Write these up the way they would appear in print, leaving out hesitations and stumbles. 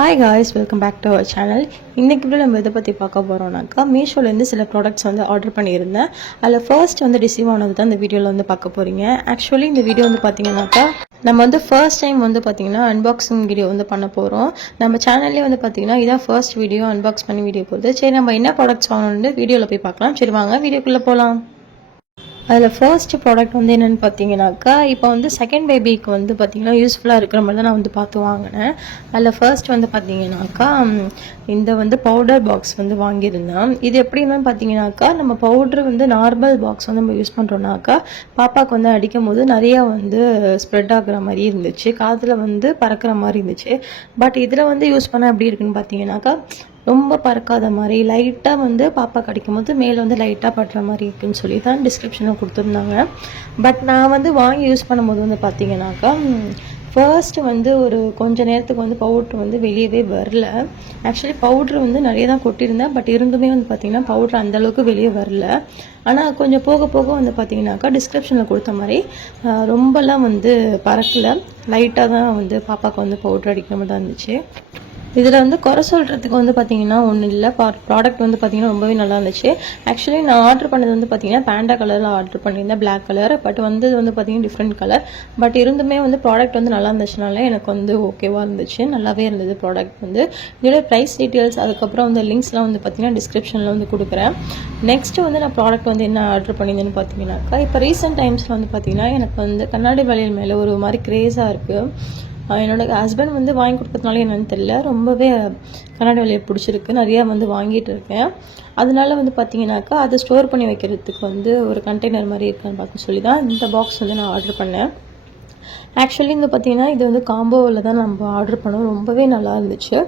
Hi guys, welcome back to our channel. இன்னைக்கு வீடியோல நம்ம எதை பத்தி பார்க்க போறோம்னாக்கா மீஷோல இருந்து சில ப்ராடக்ட்ஸ் வந்து ஆர்டர் பண்ணியிருந்தேன். அதில் ஃபர்ஸ்ட் வந்து ரிசீவ் ஆனது தான் இந்த வீடியோல வந்து பார்க்க போறீங்க. ஆக்சுவலி இந்த வீடியோ வந்து பார்த்தீங்கன்னாக்கா நம்ம வந்து ஃபர்ஸ்ட் டைம் வந்து பார்த்தீங்கன்னா அன்பாக்சிங் வீடியோ வந்து பண்ண போகிறோம். நம்ம சேனல்லே வந்து பார்த்தீங்கன்னா இதான் ஃபர்ஸ்ட் வீடியோ அன்பாக்ஸ் பண்ணி வீடியோ போகுது. சரி நம்ம என்ன ப்ராடக்ட்ஸ் வாங்கணும்னு வீடியோவில் போய் பார்க்கலாம். சரி வாங்க வீடியோக்குள்ளே போகலாம். அதில் ஃபர்ஸ்ட் ப்ராடக்ட் வந்து என்னென்னு பார்த்தீங்கன்னாக்கா இப்போ வந்து செகண்ட் பேபிக்கு வந்து பார்த்தீங்கன்னா யூஸ்ஃபுல்லாக இருக்கிற மாதிரி தான் நான் வந்து பார்த்து வாங்கினேன். அதில் ஃபர்ஸ்ட் வந்து பார்த்தீங்கன்னாக்கா இந்த வந்து பவுடர் பாக்ஸ் வந்து வாங்கியிருந்தேன். இது எப்படின்னு பார்த்தீங்கன்னாக்கா நம்ம பவுட்ரு வந்து நார்மல் பாக்ஸ் வந்து நம்ம யூஸ் பண்ணுறோம்னாக்கா பாப்பாவுக்கு வந்து அடிக்கும் போது நிறையா வந்து ஸ்ப்ரெட் ஆகுற மாதிரி இருந்துச்சு, காதில் வந்து பறக்கிற மாதிரி இருந்துச்சு. பட் இதில் வந்து யூஸ் பண்ணால் எப்படி இருக்குன்னு பார்த்தீங்கன்னாக்கா ரொம்ப பறக்காத மாதிரி லைட்டாக வந்து பாப்பா கிடைக்கும் போது மேலே வந்து லைட்டாக படுற மாதிரி இருக்குன்னு சொல்லி தான் டிஸ்கிரிப்ஷனில் கொடுத்துருந்தாங்க. பட் நான் வந்து வாங்கி யூஸ் பண்ணும்போது வந்து பார்த்தீங்கன்னாக்கா ஃபர்ஸ்ட்டு வந்து ஒரு கொஞ்சம் நேரத்துக்கு வந்து பவுட்ரு வந்து வெளியவே வரல. ஆக்சுவலி பவுட்ரு வந்து நிறைய தான் கொட்டியிருந்தேன், பட் இருந்துமே வந்து பார்த்திங்கன்னா பவுட்ரு அந்தளவுக்கு வெளியே வரல. ஆனால் கொஞ்சம் போக போக வந்து பார்த்திங்கனாக்கா டிஸ்கிரிப்ஷனில் கொடுத்த மாதிரி ரொம்பலாம் வந்து பறக்கலை, லைட்டாக தான் வந்து பாப்பாவுக்கு வந்து பவுட்ரு அடிக்கிற மாதிரி தான் இருந்துச்சு. இதில் வந்து குறை சொல்கிறதுக்கு வந்து பார்த்திங்கன்னா ஒன்றும் இல்லை. ப்ராடக்ட் வந்து பார்த்திங்கன்னா ரொம்பவே நல்லா இருந்துச்சு. ஆக்சுவலி நான் ஆர்டர் பண்ணது வந்து பார்த்திங்கன்னா பேண்டா கலரில் ஆர்டர் பண்ணியிருந்தேன், பிளாக் கலர். பட் வந்து வந்து பார்த்திங்கன்னா டிஃப்ரெண்ட் கலர். பட் இருந்துமே வந்து ப்ராடக்ட் வந்து நல்லா இருந்துச்சுனால எனக்கு வந்து ஓகேவாக இருந்துச்சு, நல்லாவே இருந்தது ப்ராடக்ட் வந்து. இதோட ப்ரைஸ் டீட்டெயில்ஸ் அதுக்கப்புறம் வந்து லிங்க்ஸ்லாம் வந்து பார்த்திங்கன்னா டிஸ்கிரிப்ஷனில் வந்து கொடுக்குறேன். நெக்ஸ்ட்டு வந்து நான் ப்ராடக்ட் வந்து என்ன ஆர்டர் பண்ணியிருந்தேன்னு பார்த்தீங்கன்னாக்கா இப்போ ரீசெண்ட் டைம்ஸில் வந்து பார்த்திங்கன்னா எனக்கு வந்து கண்ணாடி வளையல் மேலே ஒரு மாதிரி க்ரேஸாக இருக்குது. என்னோட ஹஸ்பண்ட் வந்து வாங்கி கொடுத்ததுனால என்னன்னு தெரியல, ரொம்பவே கண்ணாடி வளையல் பிடிச்சிருக்கு, நிறையா வந்து வாங்கிட்டு இருக்கேன். அதனால வந்து பார்த்தீங்கன்னாக்கா அதை ஸ்டோர் பண்ணி வைக்கிறதுக்கு வந்து ஒரு கண்டெய்னர் மாதிரி இருக்குன்னு பார்க்க சொல்லி தான் இந்த பாக்ஸ் வந்து நான் ஆர்டர் பண்ணேன். ஆக்சுவலி வந்து பார்த்தீங்கன்னா இது வந்து காம்போவில் தான் நம்ம ஆர்டர் பண்ணோம், ரொம்பவே நல்லா இருந்துச்சு.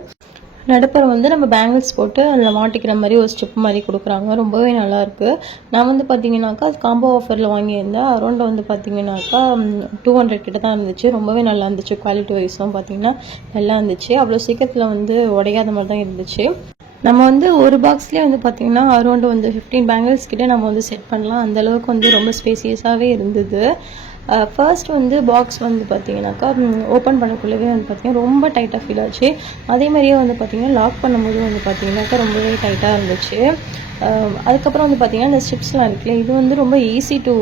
நடுப்புற வந்து நம்ம பேங்கிள்ஸ் போட்டு அதில் மாட்டிக்கிற மாதிரி ஒரு ஸ்டெப் மாதிரி கொடுக்குறாங்க, ரொம்பவே நல்லாயிருக்கு. நான் வந்து பார்த்தீங்கன்னாக்கா அது காம்போ ஆஃபரில் வாங்கியிருந்தேன். அரௌண்ட் வந்து பார்த்தீங்கன்னாக்கா 200 கிட்ட தான் இருந்துச்சு, ரொம்பவே நல்லா இருந்துச்சு. குவாலிட்டி வைஸும் பார்த்தீங்கன்னா நல்லா இருந்துச்சு, அவ்வளோ சீக்கிரத்தில் வந்து உடையாத மாதிரி தான் இருந்துச்சு. நம்ம வந்து ஒரு பாக்ஸ்லேயே வந்து பார்த்திங்கன்னா அரௌண்ட் வந்து 15 பேங்கிள்ஸ் கிட்டே நம்ம வந்து செட் பண்ணலாம், அந்தளவுக்கு வந்து ரொம்ப ஸ்பேசியஸாகவே இருந்தது. ஃபர்ஸ்ட் வந்து பாக்ஸ் வந்து பார்த்திங்கனாக்கா ஓப்பன் பண்ணக்குள்ளவே வந்து பார்த்திங்கன்னா ரொம்ப டைட்டாக ஃபீல் ஆச்சு. அதே மாதிரியே வந்து பார்த்திங்கன்னா லாக் பண்ணும்போது வந்து பார்த்திங்கனாக்கா ரொம்பவே டைட்டாக இருந்துச்சு. அதுக்கப்புறம் வந்து பார்த்திங்கன்னா இந்த ஸ்ட்ரிப்ஸ்லாம் இருக்குல்ல, இது வந்து ரொம்ப ஈஸி டு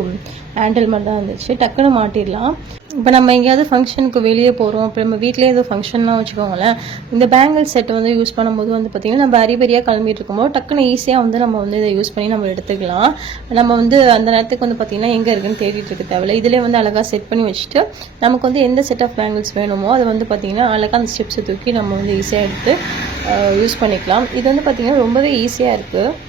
ஹேண்டில் மாதிரி தான் இருந்துச்சு, டக்குன்னு மாட்டிடலாம். இப்போ நம்ம எங்கேயாவது ஃபங்க்ஷனுக்கு வெளியே போகிறோம், இப்போ நம்ம வீட்டிலே ஏதோ ஃபங்க்ஷன்னா வச்சுக்கோங்களேன், இந்த பேங்கிள் செட் வந்து யூஸ் பண்ணும்போது வந்து பார்த்திங்கன்னா நம்ம அரிபரியாக கிளம்பிட்டு இருக்கும்போது டக்குன்னு ஈஸியாக வந்து நம்ம வந்து இதை யூஸ் பண்ணி நம்ம எடுத்துக்கலாம். நம்ம வந்து அந்த நேரத்துக்கு வந்து பார்த்திங்கன்னா எங்கே இருக்குன்னு தேடிட்டு இருக்க தேவையில்லை, இதிலே வந்து அழகாக செட் பண்ணி வச்சுட்டு நமக்கு வந்து எந்த செட் ஆஃப் பேங்கிள்ஸ் வேணுமோ அதை வந்து பார்த்திங்கன்னா அழகாக அந்த ஸ்டெப்ஸை தூக்கி நம்ம வந்து ஈஸியாக எடுத்து யூஸ் பண்ணிக்கலாம். இது வந்து பார்த்திங்கன்னா ரொம்பவே ஈஸியாக இருக்குது.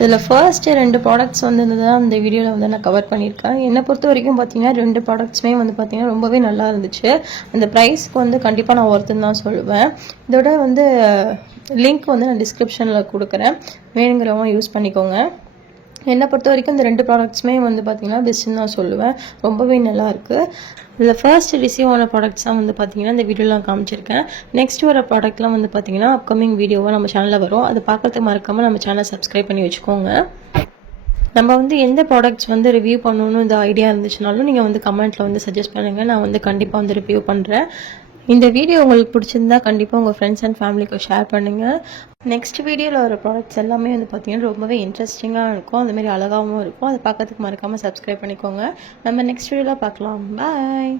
இதில் ஃபர்ஸ்ட்டு 2 ப்ராடக்ட்ஸ் வந்து தான் இந்த வீடியோவில் வந்து நான் கவர் பண்ணியிருக்கேன். என்னை பொறுத்த வரைக்கும் பார்த்தீங்கன்னா 2 ப்ராடக்ட்ஸுமே வந்து பார்த்திங்கன்னா ரொம்பவே நல்லா இருந்துச்சு. அந்த ப்ரைஸ்க்கு வந்து கண்டிப்பாக நான் ஒர்த்துன்னு தான் சொல்லுவேன். இதோட வந்து லிங்க் வந்து நான் டிஸ்கிரிப்ஷனில் கொடுக்குறேன், வேணுங்கிறவங்க யூஸ் பண்ணிக்கோங்க. என்னை பொறுத்த வரைக்கும் இந்த 2 ப்ராடக்ட்ஸுமே வந்து பார்த்திங்கன்னா பெஸ்ட்டுன்னு தான் சொல்லுவேன், ரொம்பவே நல்லாயிருக்கு. இதில் ஃபர்ஸ்ட் ரிசீவ் ஆன ப்ராடக்ட்ஸ்லாம் வந்து பார்த்திங்கன்னா இந்த வீடியோவில் நான் காமிச்சிருக்கேன். நெக்ஸ்ட் வர ப்ராடக்ட்லாம் வந்து பார்த்திங்கன்னா அப்கமிங் வீடியோவாக நம்ம சேனலில் வரும், அதை பார்க்குறதுக்கு மறக்காமல் நம்ம சேனலை சப்ஸ்கிரைப் பண்ணி வச்சுக்கோங்க. நம்ம வந்து எந்த ப்ராடக்ட்ஸ் வந்து ரிவ்யூ பண்ணணும்னு இந்த ஐடியா இருந்துச்சுனாலும் நீங்கள் வந்து கமெண்ட்டில் வந்து சஜஸ்ட் பண்ணுங்கள், நான் வந்து கண்டிப்பாக வந்து ரிவ்யூ பண்ணுறேன். இந்த வீடியோ உங்களுக்கு பிடிச்சிருந்தா கண்டிப்பாக உங்கள் ஃப்ரெண்ட்ஸ் அண்ட் ஃபேமிலிக்கு ஷேர் பண்ணுங்கள். நெக்ஸ்ட் வீடியோவில் வர ப்ராடக்ட்ஸ் எல்லாமே வந்து பார்த்திங்கன்னா ரொம்பவே இன்ட்ரெஸ்டிங்காக இருக்கும், அதுமாரி அழகாகவும் இருக்கும், அதை பார்க்கறதுக்கு மறக்காமல் சப்ஸ்கிரைப் பண்ணிக்கோங்க. நம்ம நெக்ஸ்ட் வீடியோவில் பார்க்கலாம். பாய்.